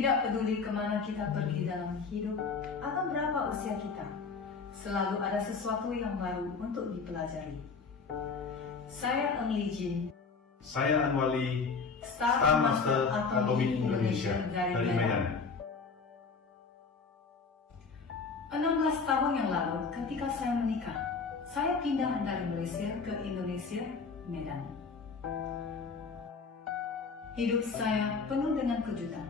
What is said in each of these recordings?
Tidak peduli kemana kita pergi dalam hidup atau berapa usia kita, selalu ada sesuatu yang baru untuk dipelajari. Saya Eng Li Jin. Saya Anwali, Star Master Atomic Indonesia dari Medan. 16 tahun yang lalu ketika saya menikah, saya pindah dari Malaysia ke Indonesia, Medan. Hidup saya penuh dengan kejutan,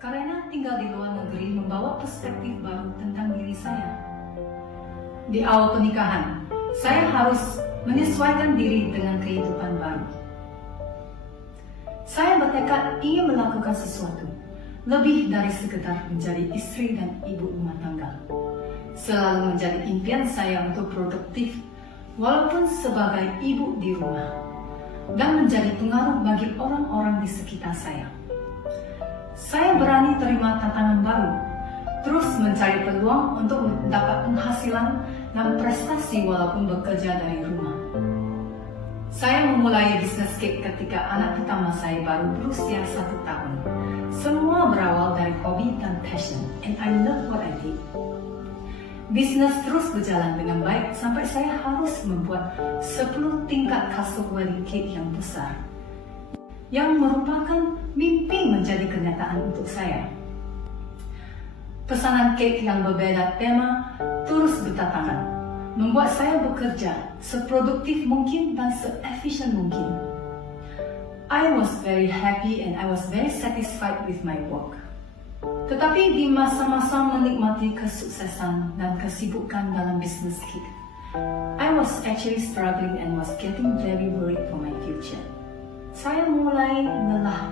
karena tinggal di luar negeri membawa perspektif baru tentang diri saya. Di awal pernikahan, saya harus menyesuaikan diri dengan kehidupan baru. Saya bertekad ingin melakukan sesuatu, lebih dari sekedar menjadi istri dan ibu rumah tangga. Selalu menjadi impian saya untuk produktif, walaupun sebagai ibu di rumah, dan menjadi pengaruh bagi orang-orang di sekitar saya. Saya berani terima tantangan baru, terus mencari peluang untuk mendapat penghasilan dan prestasi walaupun bekerja dari rumah. Saya memulai bisnis kek ketika anak pertama saya baru berusia 1 tahun. Semua berawal dari hobi dan passion, and I love what I did. Bisnis terus berjalan dengan baik sampai saya harus membuat 10 tingkat kasut wedding cake yang besar, yang merupakan mimpi menjadi kenyataan untuk saya. Pesanan cake yang berbeda tema terus berdatangan, membuat saya bekerja seproduktif mungkin dan seefisien mungkin. I was very happy and I was very satisfied with my work. Tetapi di masa-masa menikmati kesuksesan dan kesibukan dalam bisnis cake, I was actually struggling and was getting very worried for my future. Saya mulai lelah,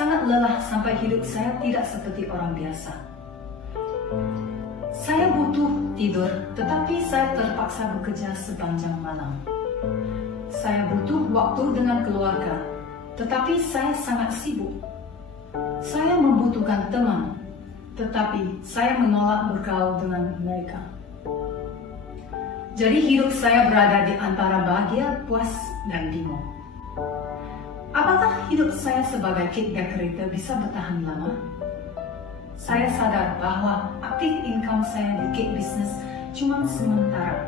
sangat lelah sampai hidup saya tidak seperti orang biasa. Saya butuh tidur, tetapi saya terpaksa bekerja sepanjang malam. Saya butuh waktu dengan keluarga, tetapi saya sangat sibuk. Saya membutuhkan teman, tetapi saya menolak bergaul dengan mereka. Jadi hidup saya berada di antara bahagia, puas, dan bingung. Apakah hidup saya sebagai cake decorator bisa bertahan lama? Saya sadar bahwa aktif income saya di cake business cuma sementara.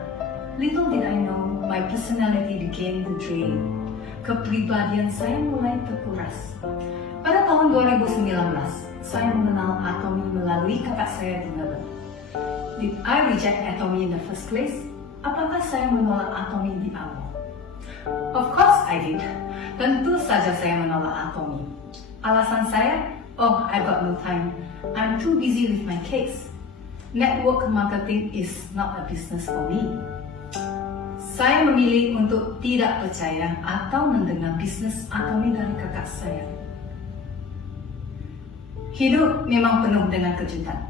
Little did I know, my personality began to drain. Kepribadian saya mulai terkuras. Pada tahun 2019, saya mengenal Atomy melalui kakak saya di Melbourne. Did I reject Atomy in the first place? Apakah saya menolak Atomy di awal? Of course I did. Tentu saja saya menolak Atomy. Alasan saya, oh, I got no time. I'm too busy with my cakes. Network marketing is not a business for me. Saya memilih untuk tidak percaya atau mendengar bisnis Atomy dari kakak saya. Hidup memang penuh dengan kejutan.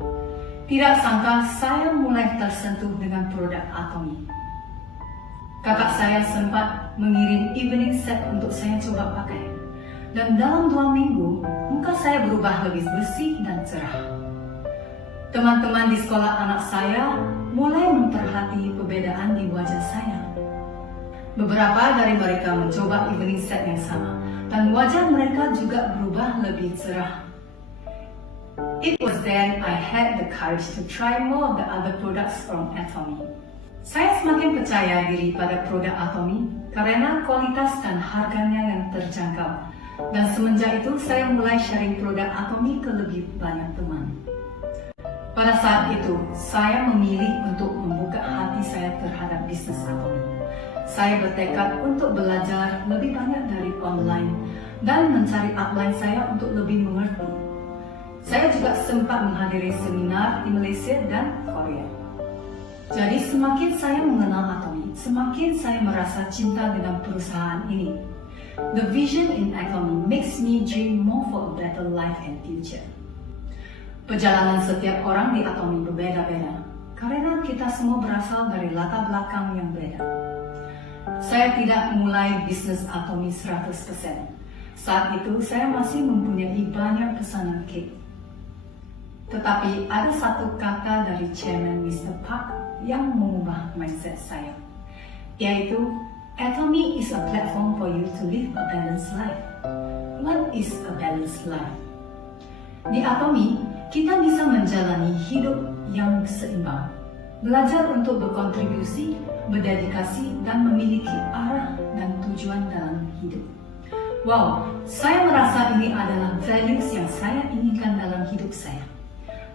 Tidak sangka saya mulai tersentuh dengan produk Atomy. Kakak saya sempat mengirim evening set untuk saya coba pakai. Dan dalam 2 minggu, muka saya berubah lebih bersih dan cerah. Teman-teman di sekolah anak saya mulai memperhati perbedaan di wajah saya. Beberapa dari mereka mencoba evening set yang sama, dan wajah mereka juga berubah lebih cerah. It was then I had the courage to try more of the other products from Atomy. Saya semakin percaya diri pada produk Atomy karena kualitas dan harganya yang terjangkau. Dan semenjak itu saya mulai sharing produk Atomy ke lebih banyak teman. Pada saat itu, saya memilih untuk membuka hati saya terhadap bisnis Atomy. Saya bertekad untuk belajar lebih banyak dari online dan mencari upline saya untuk lebih mengerti. Saya juga sempat menghadiri seminar di Malaysia dan Korea. Jadi semakin saya mengenal Atomy, semakin saya merasa cinta dengan perusahaan ini. The vision in Atomy makes me dream more for a better life and future. Perjalanan setiap orang di Atomy berbeda-beda, karena kita semua berasal dari latar belakang yang beda. Saya tidak mulai bisnis Atomy 100%. Saat itu saya masih mempunyai banyak pesanan cake. Tetapi ada satu kata dari Chairman Mr. Park yang mengubah mindset saya, yaitu Atomy is a platform for you to live a balanced life. What is a balanced life? Di Atomi, kita bisa menjalani hidup yang seimbang, belajar untuk berkontribusi, berdedikasi, dan memiliki arah dan tujuan dalam hidup. Wow, saya merasa ini adalah values yang saya inginkan dalam hidup saya.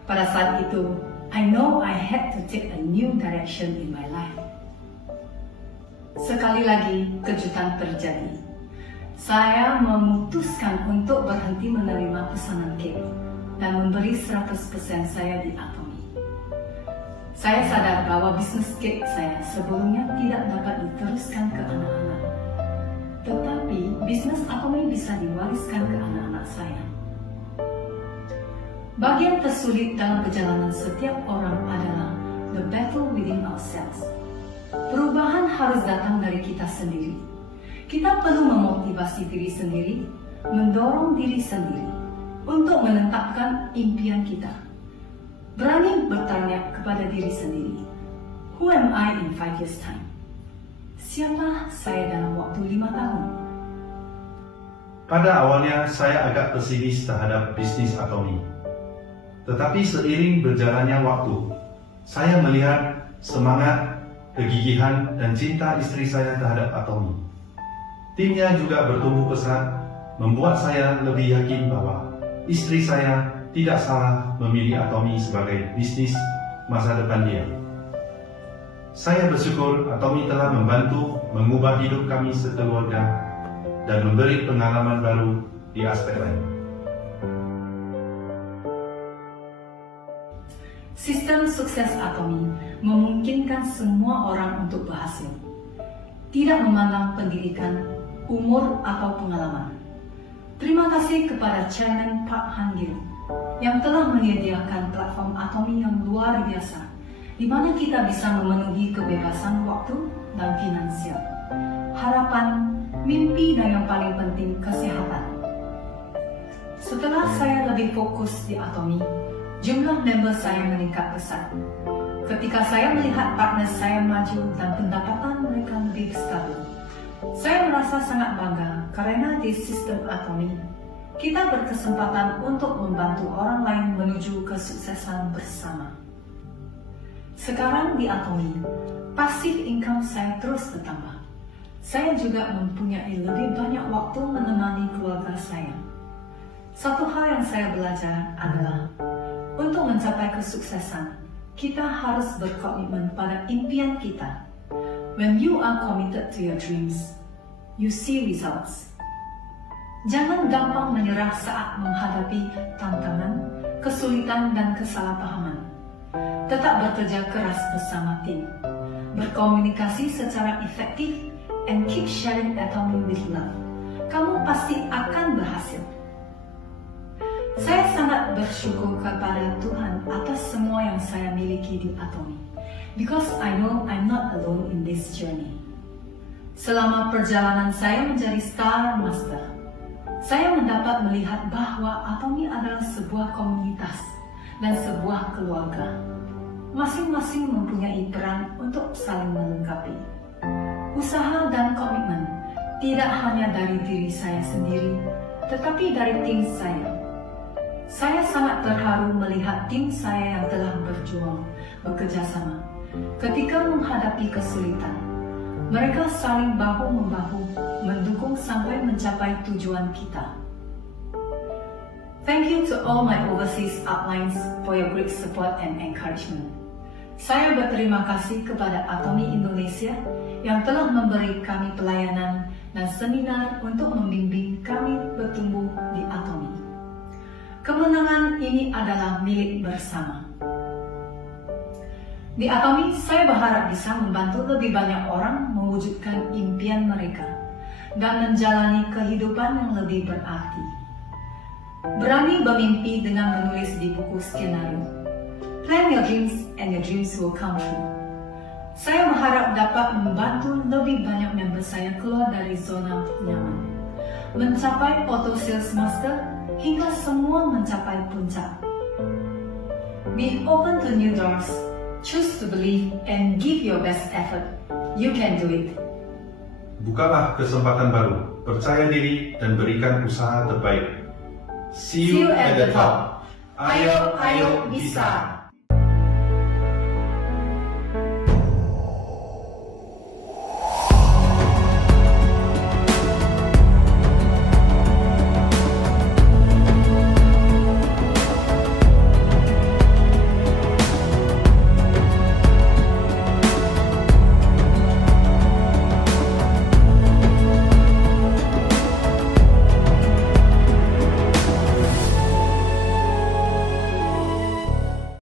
Pada saat itu, I know I had to take a new direction in my life. Sekali lagi, kejutan terjadi. Saya memutuskan untuk berhenti menerima pesanan kek dan memberi 100% saya di Atomi. Saya sadar bahwa bisnis kek saya sebelumnya tidak dapat diteruskan ke anak-anak. Tetapi bisnis Atomi bisa diwariskan ke anak-anak saya. Bagian tersulit dalam perjalanan setiap orang adalah the battle within ourselves. Perubahan harus datang dari kita sendiri. Kita perlu memotivasi diri sendiri, mendorong diri sendiri untuk menetapkan impian kita. Berani bertanya kepada diri sendiri, who am I in 5 years time? Siapa saya dalam waktu 5 tahun? Pada awalnya saya agak pesimis terhadap bisnis Atomi. Tetapi seiring berjalannya waktu, saya melihat semangat, kegigihan, dan cinta istri saya terhadap Atomi. Timnya juga bertumbuh pesat, membuat saya lebih yakin bahwa istri saya tidak salah memilih Atomi sebagai bisnis masa depan dia. Saya bersyukur Atomi telah membantu mengubah hidup kami sekeluarga dan memberi pengalaman baru di aspek lain. Sistem sukses Atomi memungkinkan semua orang untuk berhasil, tidak memandang pendidikan, umur, atau pengalaman. Terima kasih kepada Chairman Park Han-gil yang telah menyediakan platform Atomi yang luar biasa, di mana kita bisa memenuhi kebebasan waktu dan finansial, harapan, mimpi, dan yang paling penting, kesehatan. Setelah saya lebih fokus di Atomi, jumlah member saya meningkat pesat. Ketika saya melihat partner saya maju dan pendapatan mereka lebih stabil, saya merasa sangat bangga karena di sistem Atomi, kita berkesempatan untuk membantu orang lain menuju kesuksesan bersama. Sekarang di Atomi, passive income saya terus bertambah. Saya juga mempunyai lebih banyak waktu menemani keluarga saya. Satu hal yang saya belajar adalah untuk mencapai kesuksesan, kita harus berkomitmen pada impian kita. When you are committed to your dreams, you see results. Jangan gampang menyerah saat menghadapi tantangan, kesulitan, dan kesalahpahaman. Tetap bekerja keras bersama tim, berkomunikasi secara efektif, and keep sharing Atomi with love. Kamu pasti akan berhasil. Saya sangat bersyukur kepada Tuhan atas semua yang saya miliki di Atomi, because I know I'm not alone in this journey. Selama perjalanan saya menjadi Star Master, saya mendapat melihat bahwa Atomi adalah sebuah komunitas dan sebuah keluarga. Masing-masing mempunyai peran untuk saling melengkapi. Usaha dan komitmen tidak hanya dari diri saya sendiri, tetapi dari tim saya. Saya sangat terharu melihat tim saya yang telah berjuang, bekerja sama. Ketika menghadapi kesulitan, mereka saling bahu-membahu, mendukung sampai mencapai tujuan kita. Thank you to all my overseas uplines for your great support and encouragement. Saya berterima kasih kepada Atomi Indonesia yang telah memberi kami pelayanan dan seminar untuk membimbing kami bertumbuh di Atomi. Kemenangan ini adalah milik bersama. Di Atomi, saya berharap bisa membantu lebih banyak orang mewujudkan impian mereka dan menjalani kehidupan yang lebih berarti. Berani bermimpi dengan menulis di buku skenario. Plan your dreams and your dreams will come true. Saya berharap dapat membantu lebih banyak member saya keluar dari zona nyaman, mencapai auto sales master hingga semua mencapai puncak. Be open to new doors, choose to believe, and give your best effort. You can do it. Bukalah kesempatan baru, percaya diri, dan berikan usaha terbaik. See you at the top. Ayo, ayo bisa.